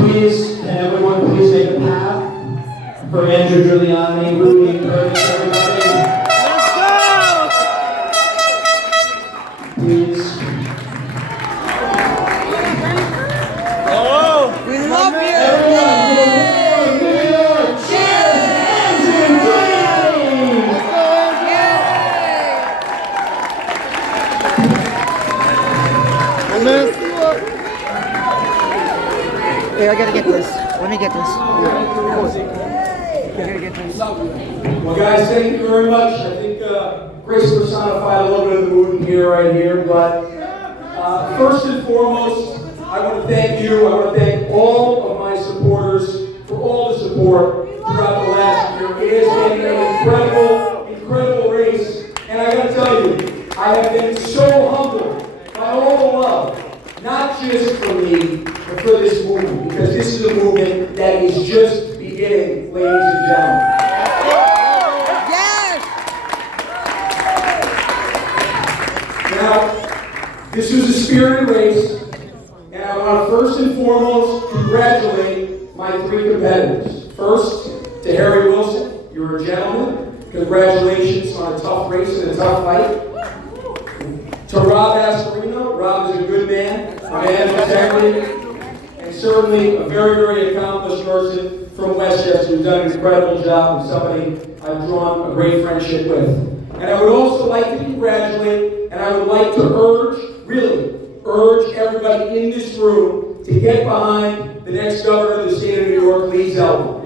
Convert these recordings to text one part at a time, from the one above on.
Please, can everyone please make a path for Andrew Giuliani, Rudy, Curtis, everybody. Let's go! Please. Oh, we love you! Everyone, for New York, Andrew Giuliani! Hey, I gotta get this. Let me get this. I gotta get this. Well, guys, thank you very much. I think Grace personified a little bit of the mood in here, right here. But first and foremost, I want to thank you. I want to thank all of my supporters for all the support throughout the last year. It has been an incredible, incredible race. And I got to tell you, I have been so humbled by all the love, not just for me, but for this movement, because this is a movement that is just beginning, ladies and gentlemen. Yes! Now, this was a spirited race, and I want to first and foremost congratulate my three competitors. First, to Harry Wilson, you're a gentleman. Congratulations on a tough race and a tough fight. To Rob Astorino, Rob is a good man, a man of integrity, and certainly a very, very accomplished person from Westchester who's done an incredible job and somebody I've drawn a great friendship with. And I would also like to congratulate, and I would like to urge, really, urge everybody in this room to get behind the next governor of the state of New York, Lee Zeldin.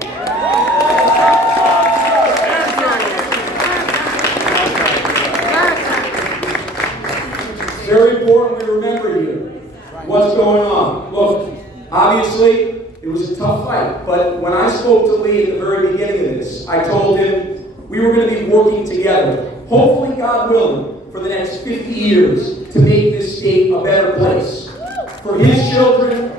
Very important we remember here what's going on. Look, obviously, it was a tough fight, but when I spoke to Lee at the very beginning of this, I told him we were going to be working together, hopefully, God willing, for the next 50 years to make this state a better place. For his children,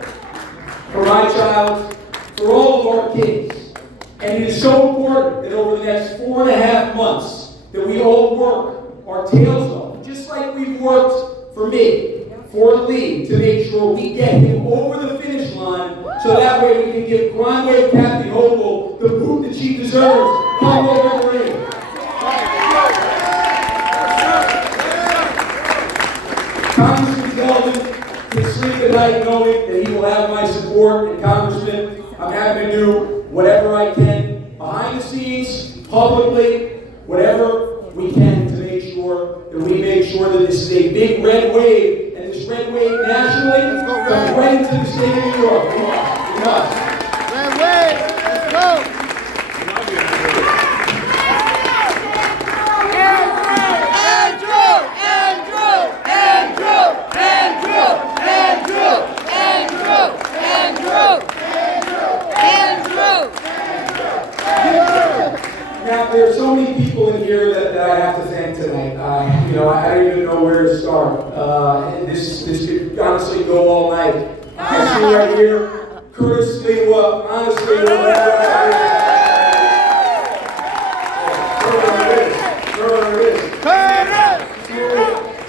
for my child, for all of our kids. And it is so important that over the next 4.5 months that we all work our tails off, just like we've worked for me, for Lee, to make sure we get him over the finish line so that way we can give Grindway Captain Hogle the boot that she deserves. Come over the ring. Congressman Zeldin can sleep at night knowing that he will have my support. And Congressman, I'm happy to do whatever I can behind the scenes, publicly, whatever we can to make sure that we make sure that this is a big red wave, and this red wave nationally comes right into the state of New York. Come on, we must. Red wave, let's go! Now, there are so many people in here that I have to thank tonight. I don't even know where to start. This could honestly go all night. I see right here, Curtis Lewa, honestly,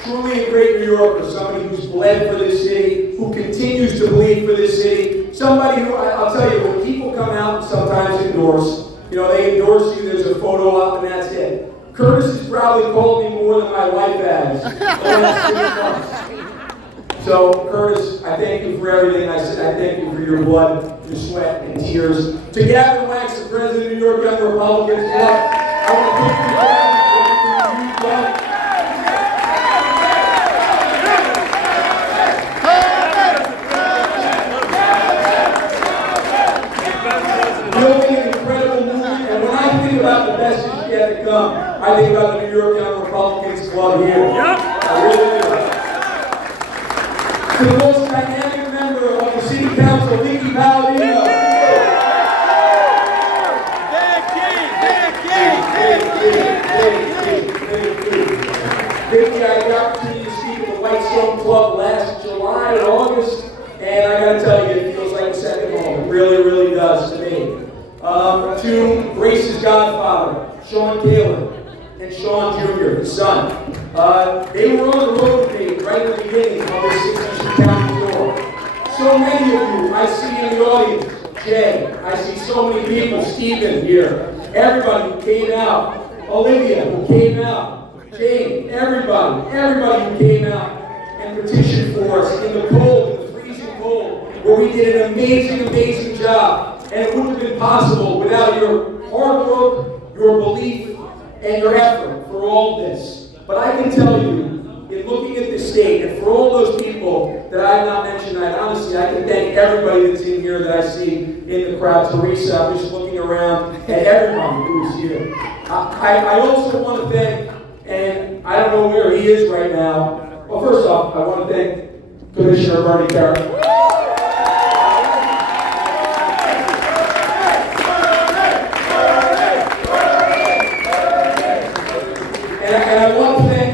truly a great New Yorker, somebody who's bled for this city, who continues to bleed for this city, somebody who, I'll tell you, when people come out and sometimes endorse, they endorse you, there's a photo up, and that's it. Curtis has probably called me more than my wife has in the last 6 months. So, Curtis, I thank you for everything. I thank you for your blood, your sweat, and tears. To Gavin Wax, the president of New York Young Republicans Club, I want to thank you, Gavin, for your blood. Building an incredible movement, and when I think about the best is yet to come, I think about the New York Young Republicans Club here. Yep. I really do. To the most dynamic member of the City Council, Vicky Palladino. Vicky, I had the opportunity to speak at the Whitestone Club last July or August, and I gotta tell you, it feels like a second home. It really, really does to me. To Grace's godfather, Sean Taylor, and Sean Jr., his son. They were on the road with me right at the beginning of this 60 County tour. So many of you I see in the audience Jay, I see so many people, Stephen here, everybody who came out, Olivia who came out, Jane, everybody who came out and petitioned for us in the cold, in the freezing cold, where we did an amazing job. And it wouldn't have been possible without your hard work, your belief, and your effort for all this. But I can tell you, in looking at this state, and for all those people that I have not mentioned, honestly, I can thank everybody that's in here that I see in the crowd. Teresa, I'm just looking around at everyone who's here. I also want to thank, and I don't know where he is right now. Well, first off, I want to thank Commissioner Bernie Carrick. And I want to thank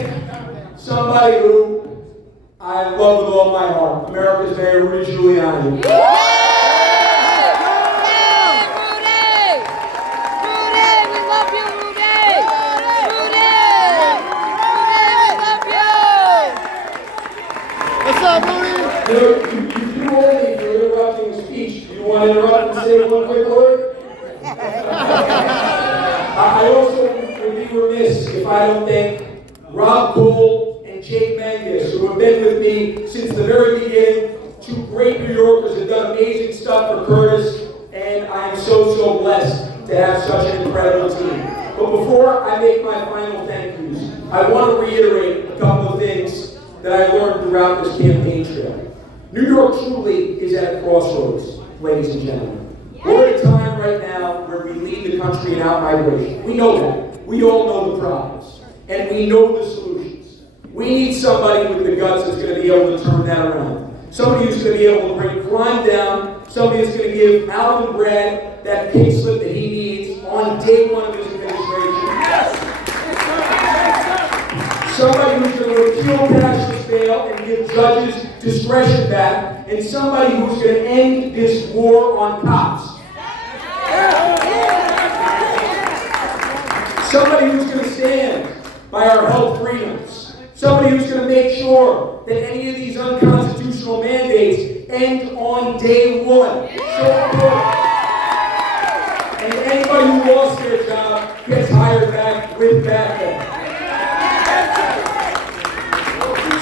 somebody who I love with all my heart, America's Mayor Rudy Giuliani. You do all need for interrupting the speech. Do you want to interrupt and say one quick word? I also would be remiss if I don't thank Rob Cole and Jake Mangus, who have been with me since the very beginning. Two great New Yorkers have done amazing stuff for Curtis, and I am so blessed to have such an incredible team. But before I make my final thank yous, I want to reiterate a couple of things that I learned throughout this campaign trail. New York truly is at a crossroads, ladies and gentlemen. We're at a time right now where we lead the country in out-migration. We know that. We all know the problems. And we know the solutions. We need somebody with the guts that's going to be able to turn that around. Somebody who's going to be able to bring crime down. Somebody that's going to give Alvin Bragg that pay slip that he needs on day one of his administration. Yes! Somebody who's going to repeal cashless bail and give judges discretion back, and somebody who's going to end this war on cops. Somebody who's going to stand by our health freedoms. Somebody who's going to make sure that any of these unconstitutional mandates end on day one. And anybody who lost their job gets hired back with backup.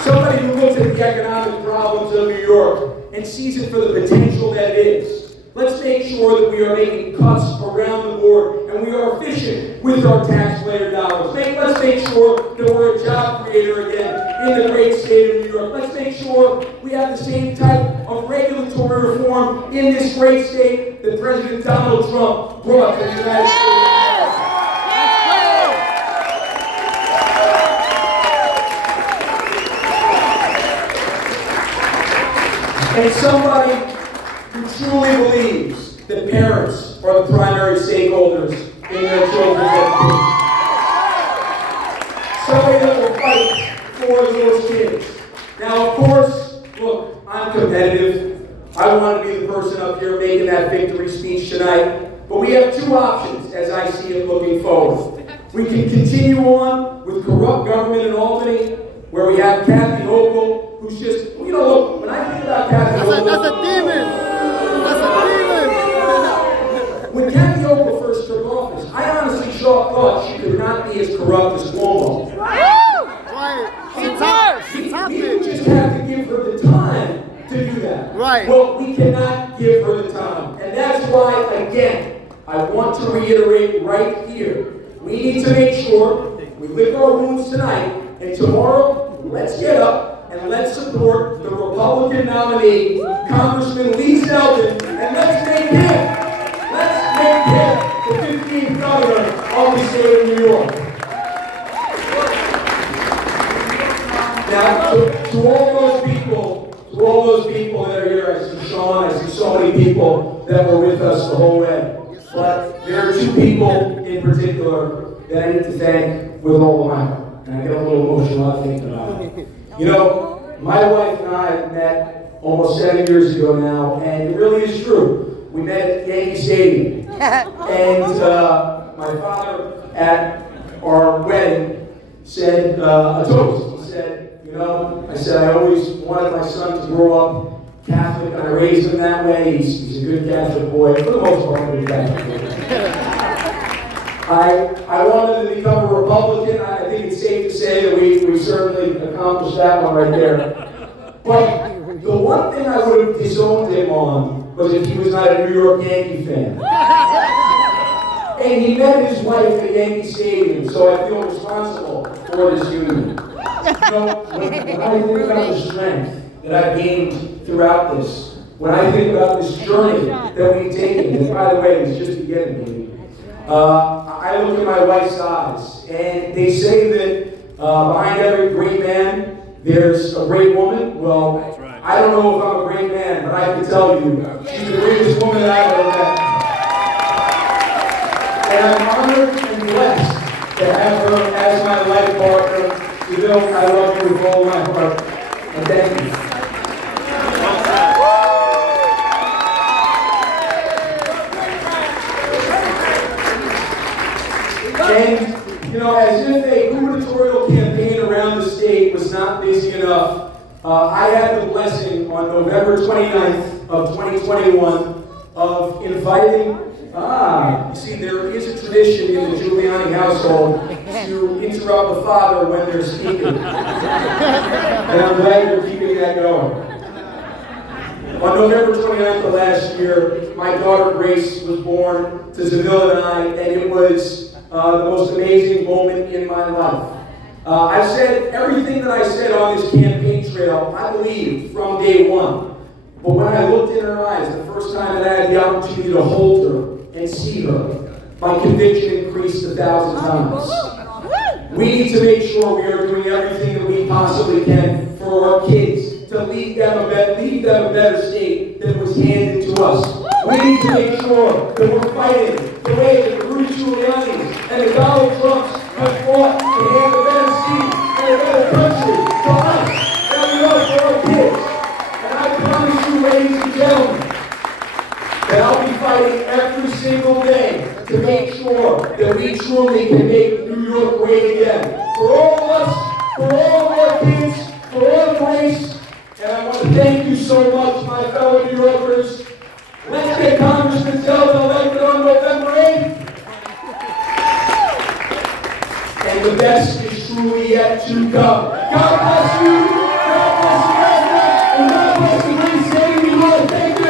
Somebody who looks at the economic problems of New York and sees it for the potential that it is. Let's make sure that we are making cuts around the board and we are efficient with our taxpayer dollars. Let's make sure that we're a job creator again in the great state of New York. Let's make sure we have the same type of regulatory reform in this great state that President Donald Trump brought to the United States. And somebody who truly believes that parents are the primary stakeholders in their children's education. Somebody that will fight for those kids. Now, of course, look, I'm competitive. I want to be the person up here making that victory speech tonight. But we have two options as I see it looking forward. We can continue on with corrupt government in Albany, where we have Kathy Hochul, who's just, look, when I think about Kathy Hochul... That's a demon! That's a demon! When Kathy Hochul first took office, I honestly thought she could not be as corrupt as Cuomo. Right. We would just have to give her the time to do that. Right. Well, we cannot give her the time. And that's why, again, I want to reiterate right here. We need to make sure we lick our wounds tonight, and tomorrow, let's get up and let's support the Republican nominee, Congressman Lee Zeldin, and let's make him the 15th governor of the state of New York. Now, to all those people that are here, I see Sean, I see so many people that were with us the whole way. But there are two people in particular that I need to thank with all of my heart. And I get a little emotional while thinking about it. My wife and I met almost 7 years ago now, and it really is true. We met at Yankee Stadium. And my father, at our wedding, said a toast. He said, I always wanted my son to grow up Catholic, and I raised him that way. He's a good Catholic boy, for the most part, a good Catholic boy. I wanted to become a Republican. I think it's safe to say that we certainly accomplished that one right there. But the one thing I would have disowned him on was if he was not a New York Yankee fan. And he met his wife at Yankee Stadium, so I feel responsible for this union. You know, when I think about the strength that I've gained throughout this, when I think about this journey that we've taken, and by the way, it's just beginning, baby. I look in my wife's eyes, and they say that behind every great man, there's a great woman. Well, I don't know if I'm a great man, but I can tell you, she's the greatest woman that I've ever met. And I'm honored and blessed to have her as my life partner. Seville, I love you with all my heart. And thank you. And, you know, as if a gubernatorial campaign around the state was not busy enough, I had the blessing on November 29th of 2021 of inviting, you see, there is a tradition in the Giuliani household to interrupt the father when they're speaking. And I'm glad you're keeping that going. On November 29th of last year, my daughter Grace was born to Seville and I, and it was the most amazing moment in my life. I've said everything that I said on this campaign trail, I believed from day one. But when I looked in her eyes, the first time that I had the opportunity to hold her and see her, my conviction increased 1,000 times. We need to make sure we are doing everything that we possibly can for our kids to leave them a better state than was handed to us. We need to make sure that we're fighting the way that the Giuliani and the Donald Trumps have fought to hand a better seat and a better country to us and we are for our kids. And I promise you, ladies and gentlemen, that I'll be fighting every single day to make sure that we truly can make New York great again. For all of us, for all of our kids, for all the race, and I want to thank you so much, my fellow New Yorkers. Let's get Congressman Zeldin elected on November 8th. And the best is truly yet to come. God bless you. God bless America. And God bless the great state of New York. Thank you.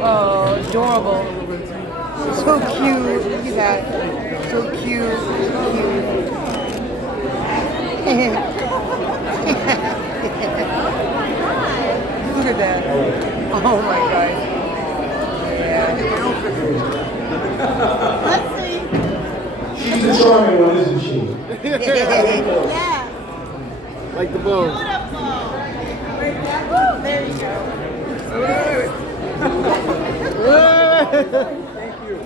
Oh, adorable. So cute. Look at that. So cute. So cute. Look at that. Oh my God. Let's see. She's the charming one, isn't she? Yeah. Like the bow. Beautiful. There you go. Thank you.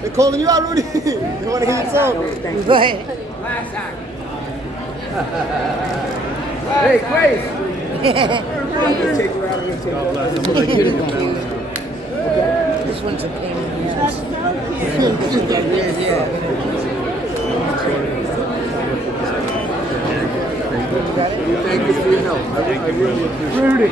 They're calling you out, Rudy. You want to hear the song? Go ahead. Hey, Grace. Take her out of here. This one's a pain in the That's ass. so cute. Thank you for your help. I really appreciate it. Rudy.